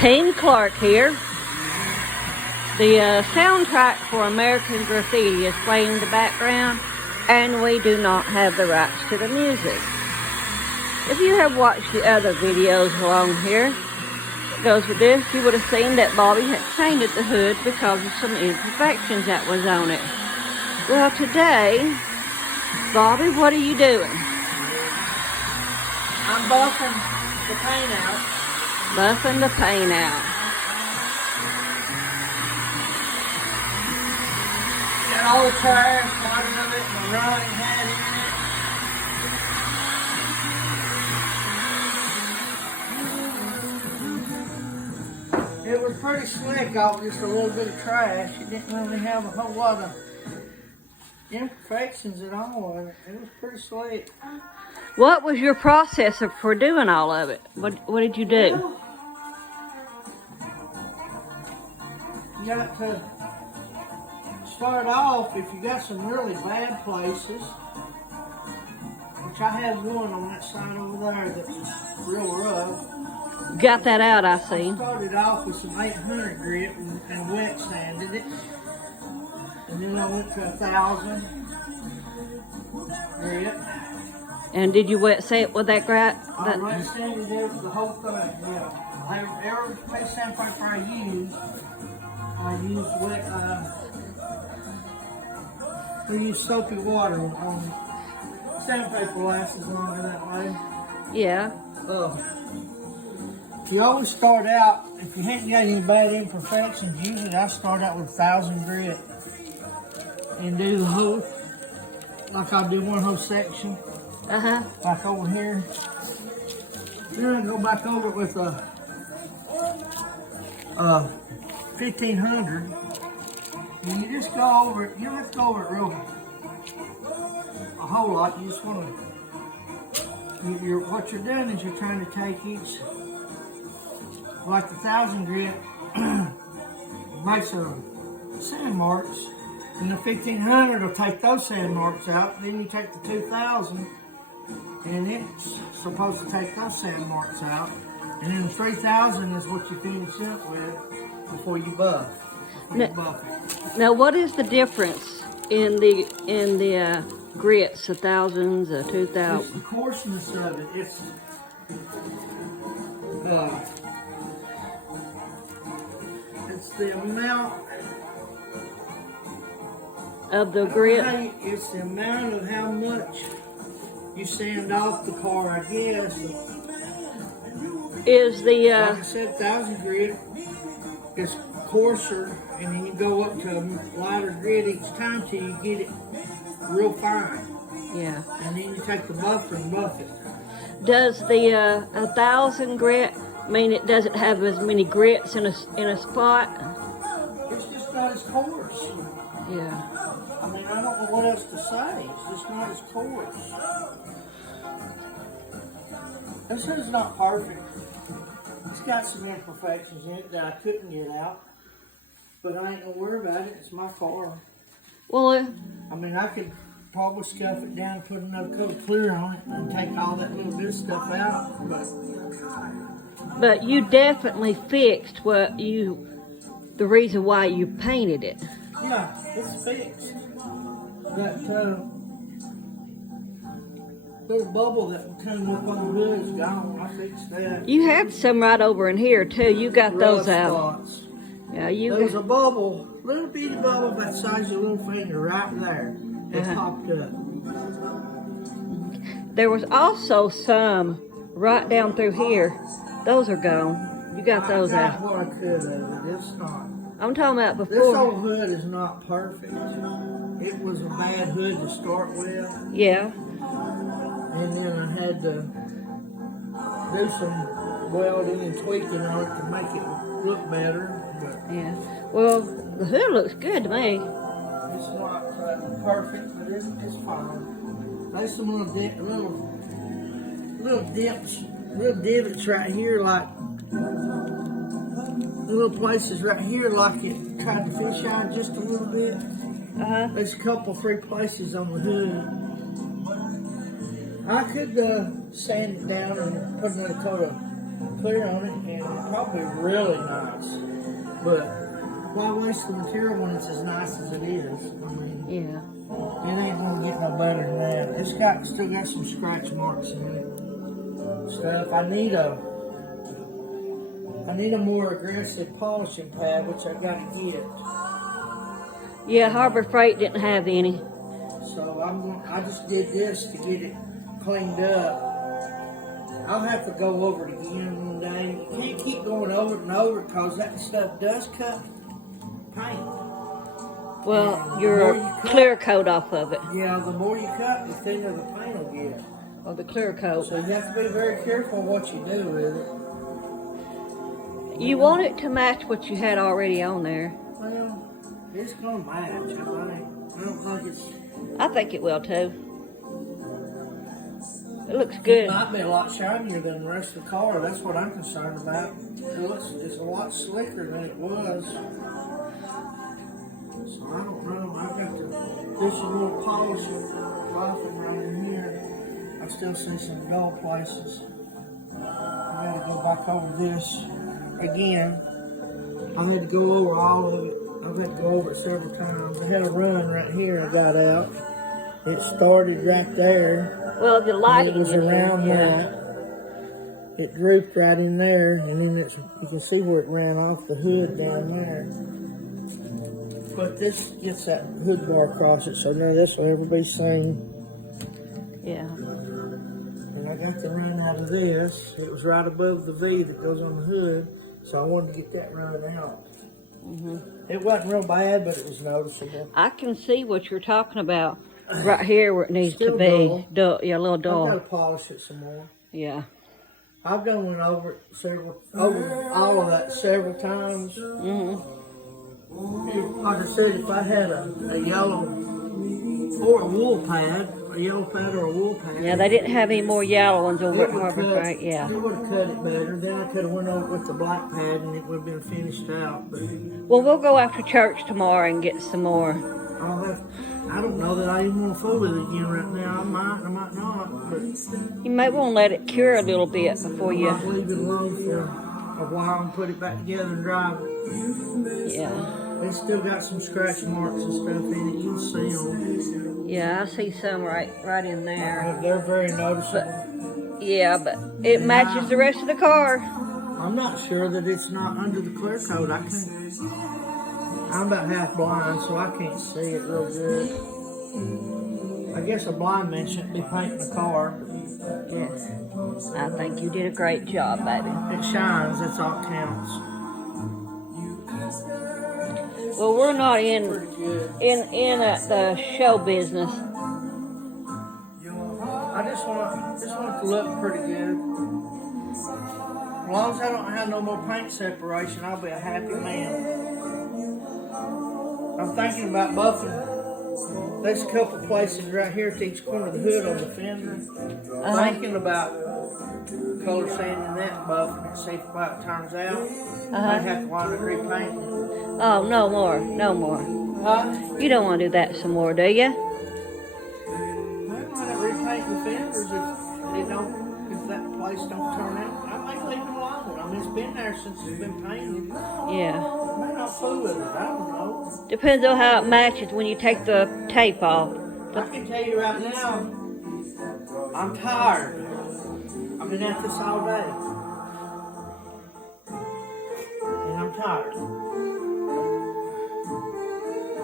Team Clark here. The soundtrack for American Graffiti is playing in the background, and we do not have the rights to the music. If you have watched the other videos along here that goes with this, you would have seen that Bobby had painted the hood because of some imperfections that was on it. Well, today, Bobby, what are you doing? I'm buffing the paint out. Buffing the paint out. Got all the tires, part of it, and the running hat in it. It was pretty slick off just a little bit of trash. It didn't really have a whole lot of imperfections at all in it. It was pretty slick. What was your process for doing all of it? What did you do? Well, you got to start off if you got some really bad places, which I have one on that side over there that was real rough. Got that out, I I seen. started off with some 800 grit and wet sanded it, and then I went to 1,000 grit. And did you wet sand with that grit? I wet sanded the whole thing. Yeah, every paste sandpaper I used wet. We use soapy water on sandpaper lasts longer that way. Yeah. You always start out, if you haven't got any bad imperfections, usually I start out with 1,000 grit and do the whole, like I'll do one whole section, like over here. Then I go back over it with a 1,500. And you just go over it, you don't have to go over it real a whole lot. You just want to, what you're doing is you're trying to take each, like the 1,000 grit, makes a sand marks, and the 1,500 will take those sand marks out. Then you take the 2,000, and it's supposed to take those sand marks out. And then the 3,000 is what you finish up with before you buff. Now, what is the difference in the grits, the thousands, the 2,000? It's the coarseness of it. It's the amount Of the grit? It's the amount of how much you sand off the car, I guess. Is the Like I said, 1,000 grit is coarser, and then you go up to lighter grit each time till you get it real fine. yeah. And then you take the buffer and buff it. Does the 1,000 grit mean it doesn't have as many grits in a spot? It's just not as coarse. Yeah. I mean, I don't know what else to say. It's just not as coarse. This is not perfect. It's got some imperfections in it that I couldn't get out. But I ain't gonna worry about it. It's my car. Well, I mean, I could probably scuff it down and put another coat of clear on it and take all that little bit of stuff out. but you definitely fixed the reason why you painted it. Yeah, it's fixed. That little bubble that came up on the hood is gone. I fixed that. You had some right over in here too. You got those out. Spots. Yeah, you. There was a bubble, little bitty bubble about the size of your little finger right there. It popped up. There was also some right down through here. Those are gone. You got those I got out. what I could of it. It's not. I'm talking about This before. old hood is not perfect. It was a bad hood to start with. Yeah. And then I had to do some welding and tweaking on it to make it look better. But Yeah. Well, the hood looks good to me. it's not perfect, but it's fine. There's some little dips, little divots right here, like little places right here, like it tried to fish out just a little bit. There's a couple, 3 places on the hood. I could sand it down and put another coat of clear on it, and probably really nice. But why waste the material when it's as nice as it is? I mean, Yeah. it ain't gonna get no better than that. It's still got some scratch marks in it. Stuff. I need a more aggressive polishing pad, which I gotta get. Yeah, Harbor Freight didn't have any. So I just did this to get it cleaned up. I'll have to go over it again one day. You can't keep going over it and over it because that stuff does cut paint. Well, your clear coat off of it. Yeah, the more you cut, the thinner the paint will get. Or the clear coat. So you have to be very careful what you do with it. You want it to match what you had already on there. Well, it's gonna match. I don't think it's. I think it will too. It looks good. It might be a lot shinier than the rest of the car. That's what I'm concerned about. It's a lot slicker than it was. So I don't know. I've got to do some little polishing right in here. I still see some dull places. I got to go back over this again. I had to go over all of it. I've had to go over it several times. I had a run right here. I got out. It started right there. Well, the lighting it was in around here, that. It drooped right in there, and then you can see where it ran off the hood down there. But this gets that hood bar across it, so now this will ever be seen. Yeah. And I got the run out of this. It was right above the V that goes on the hood, so I wanted to get that run out. It wasn't real bad, but it was noticeable. I can see what you're talking about. Right here where it needs Still to be. dull. Dull. Yeah, a little dull. I've got to polish it some more. Yeah. I've went over it over all of that several times. Like I said, if I had a yellow or a wool pad, a yellow pad or a wool pad. Yeah, they didn't have any more yellow ones over at Harbor cut, Freight. Yeah. It would have cut it better. Then I could have went over with the black pad and it would have been finished out. But Well, we'll go after church tomorrow and get some more. I don't know that I even want to fool with it again right now. I might not. But You may want to let it cure a little bit before I you. might leave it alone for a while and put it back together and drive it. Yeah. It's still got some scratch marks and stuff in it. You can see them. Yeah, I see some right in there. They're very noticeable. Yeah, but it matches the rest of the car. I'm not sure that it's not under the clear coat. I'm about half blind, so I can't see it real good. I guess a blind man shouldn't be painting a car. Yes. I think you did a great job, baby. It shines, that's all that counts. Well, we're not in Pretty good. the show business. I just want it to look pretty good. As long as I don't have no more paint separation, I'll be a happy man. I'm thinking about buffing. There's a couple places right here at each corner of the hood on the fender. Thinking about color sanding that and buffing it, see if it turns out. Might have to wind up repainting. Oh, no more. No more. Huh? You don't want to do that some more, do you? I might repaint the fenders if that place don't turn out. I might leave it alone. I mean, it's been there since it's been painted. Yeah. I may not fool with it. I don't know. Depends on how it matches when you take the tape off. I can tell you right now, I'm tired. I've been at this all day. And I'm tired.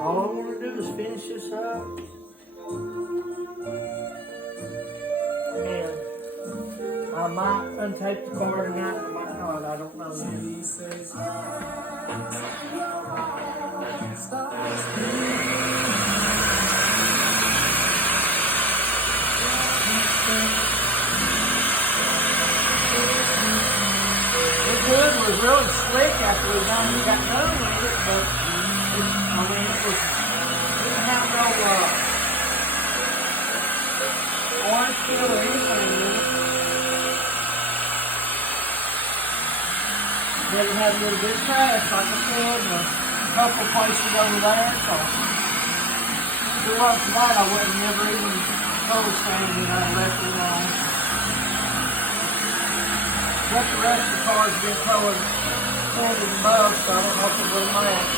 All I want to do is finish this up. And I might untape the car tonight, I might not, I don't know yet. The hood was really slick after we got done with it, but it didn't have no orange peel or anything in it. Didn't have a little bit of trash like I said, and a couple places over there, so if it wasn't for that, I wouldn't never even color sanded it. I left it alone. But the rest of the car's been pulled and above, so I don't know if it will match.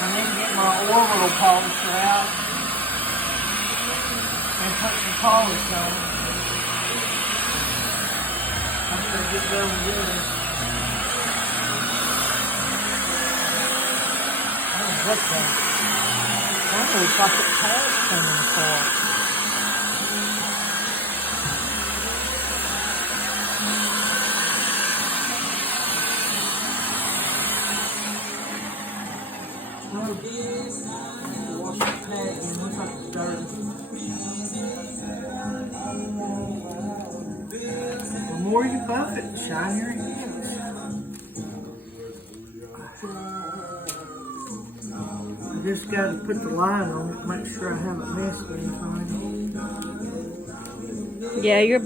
I need to get my orbital polisher out and put some polish on it. I'm going to get done with this. What's that? That looks like a tag coming apart. Wash the tag in. Looks like it's dirty. The more you buff it, the shinier it gets. I just got to put the light on it, make sure I haven't missed anything. Yeah, you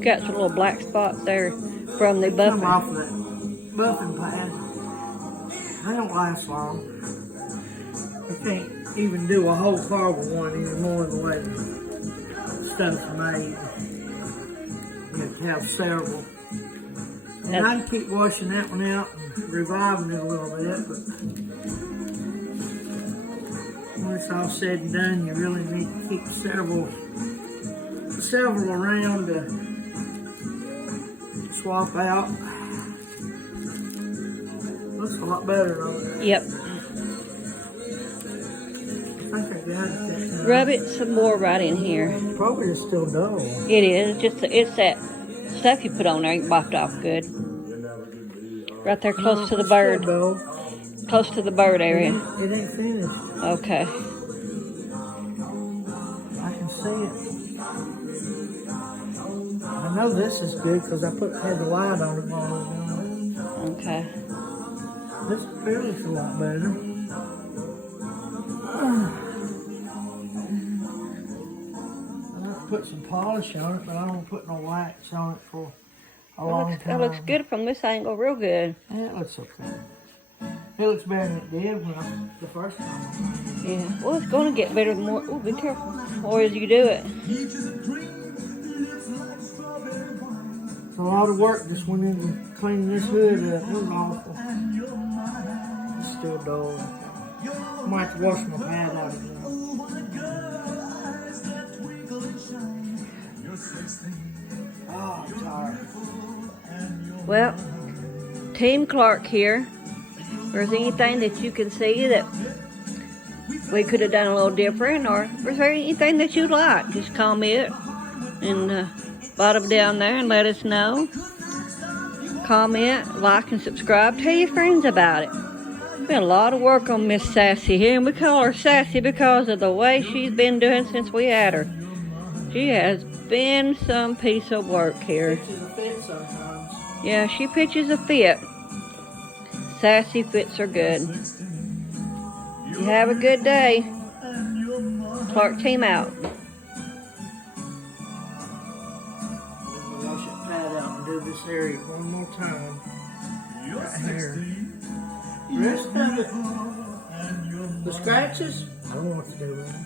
got some little black spots there from the Come off buffing. that buffing pad. They don't last long. I can't even do a whole car with one anymore the way the stuff's made. You have to have several. And I can keep washing that one out and reviving it a little bit, but when it's all said and done, you really need to keep several around to swap out. Looks a lot better on it. Yep. I think I got it. Rub it some more right in here. Probably is still dull. It is. It's that stuff you put on there ain't bopped off good. Right there close to the bird. Close to the bird area. It ain't finished. Okay. I can see it. I know this is good because I had the light on it while I was doing it. Okay. This feels a lot better. I want to put some polish on it, but I don't put no wax on it for a long time. That looks good from this angle, real good. Yeah, it looks okay. It looks better than it did when the first time. Yeah. Well, it's going to get better the more. Oh, be careful. Or as you do it. It's a lot of work just went into cleaning this hood up. It was awful. It's still dull. I might have to wash my pad out again. Oh, I'm tired. Well, Team Clark here. If there's anything that you can see that we could have done a little different, or if there's anything that you'd like, just comment and bottom down there and let us know. Comment, like, and subscribe. Tell your friends about it. Been a lot of work on Miss Sassy here, and we call her Sassy because of the way she's been doing since we had her. She has been some piece of work here. Yeah, she pitches a fit. Sassy fits are good. You have a good day. Clark team out. Wash that pad out and do this area one more time. Right here. The rest of it, the scratches, I don't know what to do with them.